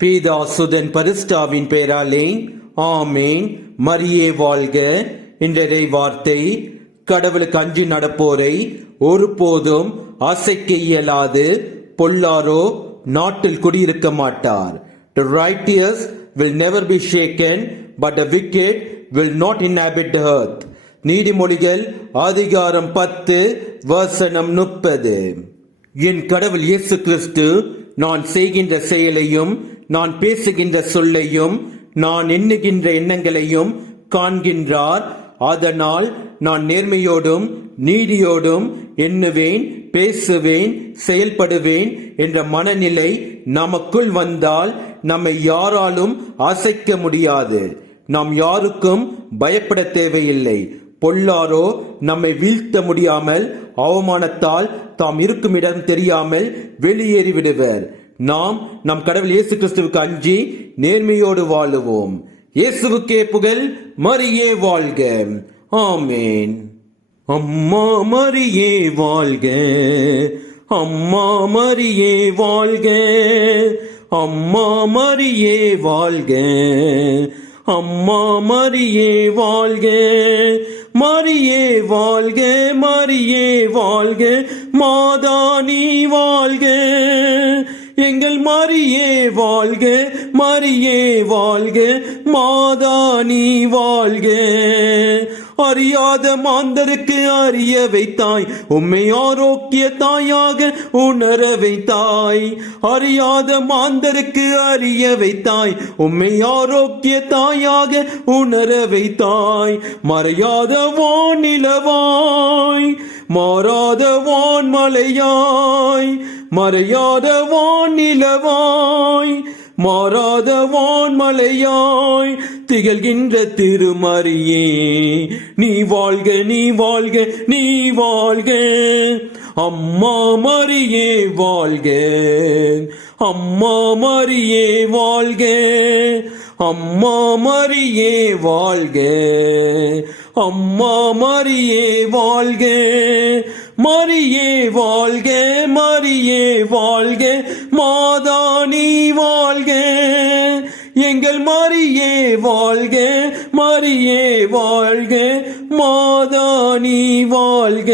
பீதா சுதன் பரிசுத்தாவின் பெயராலே ஆமேன். மரியே வாழ்க. இன்றைய வார்த்தை: கடவுளுக்கு அஞ்சி நடப்போரை ஒருபோதும் அசைக்க இயலாது. பொல்லாரோ நாட்டில் குடியிருக்க மாட்டார். The righteous will never be shaken, but the wicked will not inhabit the earth. நீதிமொழிகள் அதிகாரம் 10 வசனம் 30. என் கடவுள் இயேசு கிறிஸ்து நான் செய்கின்ற செயலையும் நான் பேசுகின்ற சொல்லையும் நான் எண்ணுகின்ற எண்ணங்களையும் காண்கின்றார். அதனால் நான் நேர்மையோடும் நீதியோடும் எண்ணுவேன், பேசுவேன், செயல்படுவேன் என்ற மனநிலை நமக்குள் வந்தால் நம்மை யாராலும் அசைக்க முடியாது. நாம் யாருக்கும் பயப்பட தேவையில்லை. பொல்லாரோ நம்மை வீழ்த்த முடியாமல் அவமானத்தால் தாம் இருக்கும் இடம் தெரியாமல் வெளியேறி விடுவர். நாம் நம் கடவுள் இயேசு கிறிஸ்துவுக்கு அஞ்சி நேர்மையோடு வாழுவோம். இயேசுவுக்கே புகழ். மரியே வாழ்க. ஆமேன். அம்மா மரியே வாழ்க, அம்மா மரியே வாழ்க, அம்மா மரியே வாழ்க, அம்மா மரியே வாழ்க, மரியே வாழ்க, மரியே வாழ்க, மாதா நீ வாழ்க. எங்கள் மரியே வாழ்க, மரியே வாழ்க, மாதா நீ வாழ்க. அறியாத மாந்தருக்கு அறிய வைத்தாய், உம்மை ஆரோக்கிய தாயாக உணர வைத்தாய். அறியாத மாந்தருக்கு அறிய வைத்தாய், உம்மை ஆரோக்கிய தாயாக உணர வைத்தாய். மறையாத வானிலவாய், மாறாத வான்மலையாய், மறையாத வானிலவாய், மாறாத வான்மலையாய் திகழ்கின்ற திருமரியே நீ வாழ்க, நீ வாழ்க, நீ வாழ்க. அம்மா மரியே வாழ்க, அம்மா மரியே வாழ்க, அம்மா மரியே வாழ்க, அம்மா மரியே வாழ்க, மரியே வாழ்க, மரியே வாழ்க, மாதா நீ வாழ்க. எங்கள் மரியே வாழ்க, மரியே வாழ்க, மாதா நீ வாழ்க.